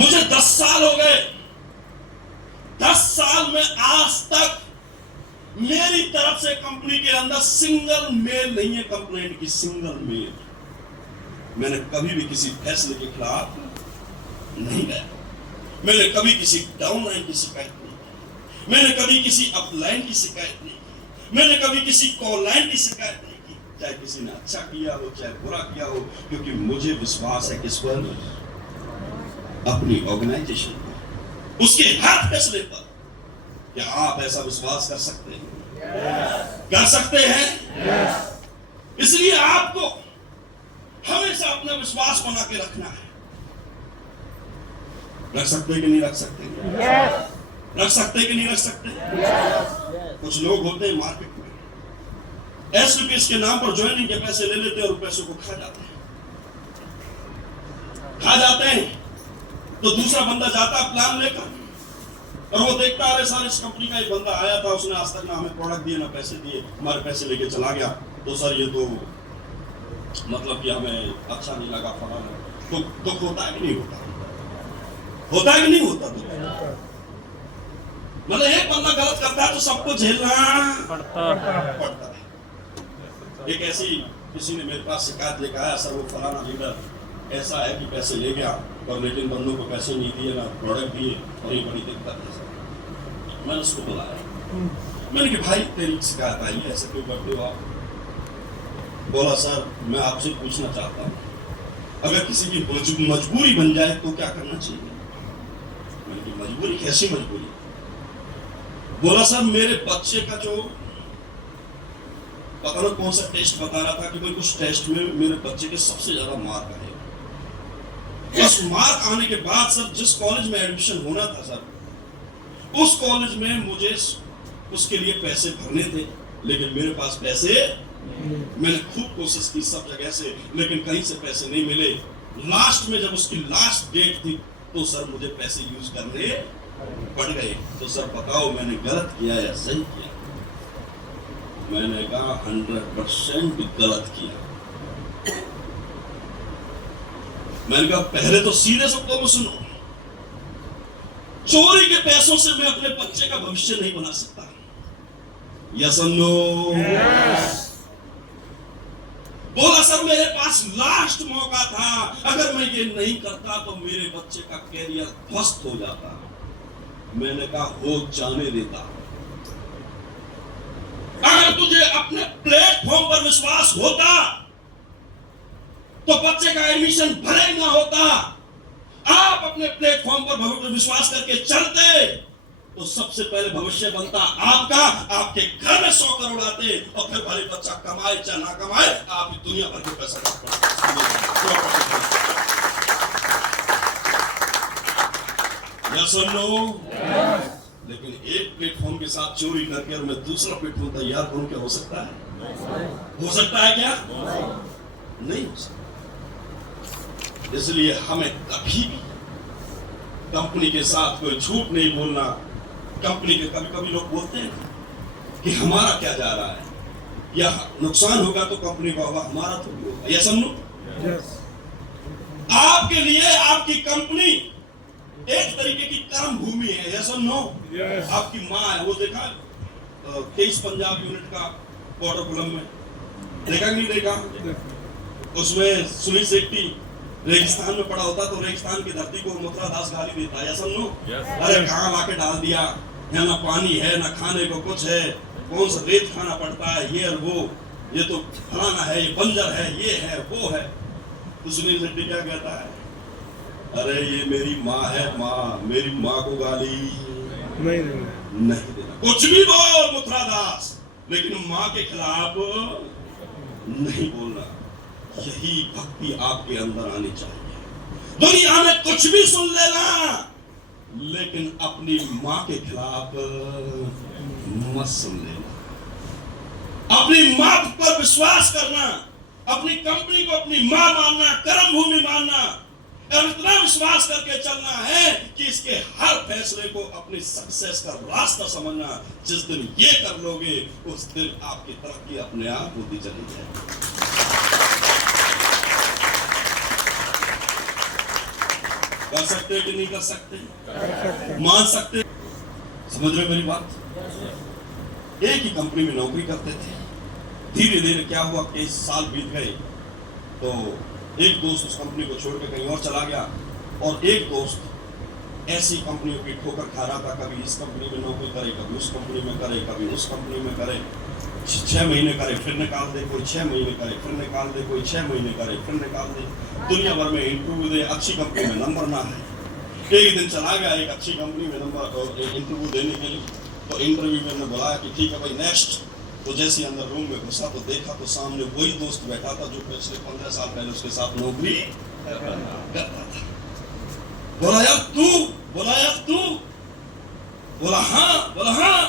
मुझे 10 साल हो गए, 10 साल में आज तक मेरी तरफ से कंपनी के अंदर सिंगल मेल नहीं है कंप्लेंट की, सिंगल मेल। मैंने कभी भी किसी फैसले के खिलाफ नहीं गया, मैंने कभी किसी डाउनलाइन की शिकायत नहीं की, मैंने कभी किसी अपलाइन की शिकायत नहीं की, मैंने कभी किसी कॉललाइन की शिकायत नहीं की, चाहे किसी ने अच्छा किया हो चाहे बुरा किया हो, क्योंकि मुझे विश्वास है किस पर, अपनी ऑर्गेनाइजेशन पर, उसके हर फैसले पर। क्या आप ऐसा विश्वास कर सकते हैं? कर सकते हैं? इसलिए आपको हमेशा अपना विश्वास बना के रखना है। रख सकते हैं कि नहीं रख सकते? रख सकते हैं कि नहीं रख सकते? कुछ लोग होते हैं मार्केट में एसपीएस के नाम पर ज्वाइनिंग के पैसे ले लेते हैं और पैसों को खा जाते हैं। तो दूसरा बंदा जाता प्लान लेकर और वो देखता है सारे इस कंपनी का एक बंदा आया था, उसने आज तक ना हमें प्रोडक्ट दिए ना पैसे दिए, हमारे पैसे लेके चला गया, तो सर ये तो मतलब कि हमें अच्छा नहीं लगा, फलाना। तो होता है कि नहीं होता? होता है कि नहीं होता? तो मतलब एक बंदा गलत करता है तो सबको झेलना पड़ता है। एक ऐसी किसी ने मेरे पास शिकायत लेकर आया, सर वो फलाना लीडर ऐसा है कि पैसे ले गया और लेकिन बंदों को पैसे नहीं दिए ना प्रोडक्ट दिए और ये बड़ी दिक्कत है। मैंने उसको बुलाया, मैंने कि भाई तेरी शिकायत आई है, ऐसे क्यों करते हो आप? बोला सर मैं आपसे पूछना चाहता हूँ, अगर किसी की मजबूरी बन जाए तो क्या करना चाहिए? मैंने कि मजबूरी? कैसी मजबूरी? बोला सर मेरे बच्चे का जो पता नहीं कौन सा टेस्ट बता रहा था कि भाई कुछ टेस्ट में मेरे बच्चे के सबसे ज्यादा मार्क आए। उस मार्क आने के बाद सर जिस कॉलेज में एडमिशन होना था सर, उस कॉलेज में मुझे उसके लिए पैसे भरने थे, लेकिन मेरे पास पैसे, मैंने खूब कोशिश की सब जगह से, लेकिन कहीं से पैसे नहीं मिले। लास्ट में जब उसकी लास्ट डेट थी तो सर मुझे पैसे यूज करने पड़ गए। तो सर बताओ मैंने गलत किया या सही किया? मैंने कहा 100% गलत किया। मैंने कहा पहले तो सीधे शब्दों में सुनो, चोरी के पैसों से मैं अपने बच्चे का भविष्य नहीं बना सकता। यस और नो? बोला सर मेरे पास लास्ट मौका था, अगर मैं ये नहीं करता तो मेरे बच्चे का कैरियर ध्वस्त हो जाता। मैंने कहा हो जाने देता। अगर तुझे अपने प्लेटफॉर्म पर विश्वास होता तो बच्चे का एडमिशन भले ना होता। आप अपने प्लेटफॉर्म पर विश्वास करके चलते तो सबसे पहले भविष्य बनता आपका, आपके घर में 100 करोड़ आते और फिर भले बच्चा कमाए चाहे ना कमाए, आप दुनिया भर के पैसा लेकिन एक प्लेटफॉर्म के साथ चोरी करके और मैं दूसरा प्लेटफॉर्म तैयार करूं, क्या हो सकता है? हो सकता है क्या? नहीं हो सकता। इसलिए हमें कभी भी कंपनी के साथ कोई झूठ नहीं बोलना। कंपनी के कभी कभी लोग बोलते हैं कि हमारा क्या जा रहा है, या नुकसान होगा तो कंपनी का होगा, हमारा तो भी होगा। यह समझो आपके लिए आपकी कंपनी एक तरीके की कर्म भूमि है। यस और नो? आपकी माँ है, वो देखा 23 पंजाब यूनिट का क्वार्टर कोलम में देखा कि नहीं देखा? उसमें सुनील शेट्टी रेगिस्तान में पड़ा होता तो रेगिस्तान की धरती को मथुरा दास गाली देता है। समझो अरे कहाँ लाके डाल दिया, यहाँ ना पानी है ना खाने को कुछ है, कौन सा रेत खाना पड़ता है, ये और वो, ये तो फलाना है, ये बंजर है, ये है वो है। तो सुनील शेट्टी क्या कहता है? अरे ये मेरी माँ है, माँ, मेरी माँ को गाली नहीं देना। कुछ भी बोल मथुरा दास, लेकिन माँ के खिलाफ नहीं बोलना। यही भक्ति आपके अंदर आनी चाहिए। दुनिया में कुछ भी सुन लेना, लेकिन अपनी माँ के खिलाफ मत सुन लेना। अपनी माँ पर विश्वास करना, अपनी कंपनी को अपनी माँ मानना, कर्म भूमि मानना, और इतना विश्वास करके चलना है कि इसके हर फैसले को अपनी सक्सेस का रास्ता समझना। जिस दिन ये कर लोगे उस दिन आपकी तरक्की अपने आप होती चली जाएगी। कर सकते कि नहीं कर सकते? मान सकते? समझ रहे मेरी बात? एक ही कंपनी में नौकरी करते थे। धीरे धीरे क्या हुआ, कई साल बीत गए तो एक दोस्त उस कंपनी को छोड़ के कहीं और चला गया, और एक दोस्त ऐसी कंपनियों की ठोकर खा रहा था। कभी इस कंपनी में नौकरी करे, कभी उस कंपनी में करे, कभी उस कंपनी में करे। 6 महीने करे, फिर निकाल दे, कोई 6 महीने करे, फिर निकाल दे, कोई 6 महीने करे, फिर निकाल दे। दुनिया भर में इंटरव्यू दे, अच्छी कंपनी में नंबर ना है। एक दिन चला गया एक अच्छी कंपनी में नंबर इंटरव्यू देने के लिए, तो इंटरव्यू में बुलाया कि ठीक है भाई नेक्स्ट। तो जैसे अंदर रूम में घुसा तो देखा तो सामने वही दोस्त बैठा था जो पिछले 15 साल पहले उसके साथ नौकरी करता था। बोला यार तू, बोला यार तू, बोला हाँ, बोला हाँ।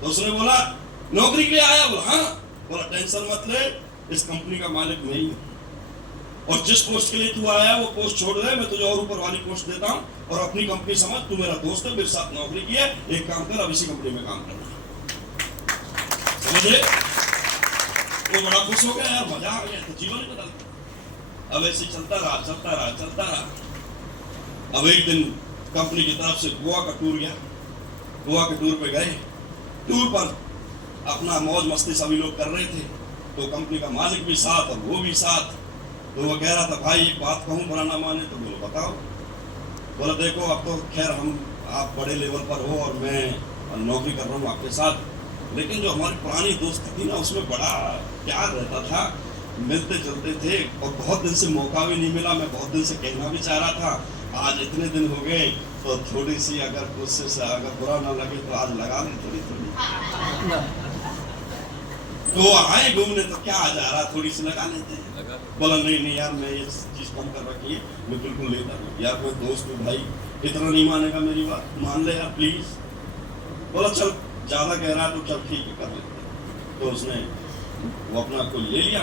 तो उसने बोला नौकरी के लिए आया? बोला हाँ। बोला टेंशन मत ले, इस कंपनी का मालिक मैं ही हूं, और जिस पोस्ट के लिए तू आया वो पोस्ट छोड़ दे, मैं तुझे और ऊपर वाली पोस्ट देता हूं, और अपनी कंपनी समझ, तू मेरा दोस्त है, मेरे साथ नौकरी की है, एक काम कर अब इसी कंपनी में काम करना। समझे? वो बड़ा खुश हो गया, यार मजा आ गया, तो जीवन ही बदल गया। अब ऐसे चलता रहा चलता रहा चलता रहा। अब एक दिन कंपनी की तरफ से गोवा का टूर गया। गोवा के टूर पे गए, टूर पर अपना मौज मस्ती सभी लोग कर रहे थे, तो कंपनी का मालिक भी साथ और वो भी साथ। तो वो कह रहा था भाई एक बात कहूँ बुरा ना माने। तो बोलो बताओ। बोला देखो अब तो खैर आप बड़े लेवल पर हो और मैं नौकरी कर रहा हूँ आपके साथ, लेकिन जो हमारी पुरानी दोस्ती थी ना उसमें बड़ा प्यार रहता था, मिलते जुलते थे, और बहुत दिन से मौका भी नहीं मिला। मैं बहुत दिन से कहना भी चाह रहा था, आज इतने दिन हो गए तो थोड़ी सी अगर गुस्से से अगर बुरा ना लगे तो आज लगा लें थोड़ी थोड़ी। तो आए घूमने तो क्या आ जा रहा, थोड़ी सी लगा लेते हैं। बोला नहीं नहीं यार मैं ये चीज कम कर रखी है, मैं बिल्कुल लेता हूँ यार, मैं दोस्त हूँ भाई, इतना नहीं मानेगा मेरी बात, मान ले यार प्लीज। बोला चल ज्यादा कह रहा है तो चल ठीक है कर लेते। तो उसने वो अपना कोई ले लिया,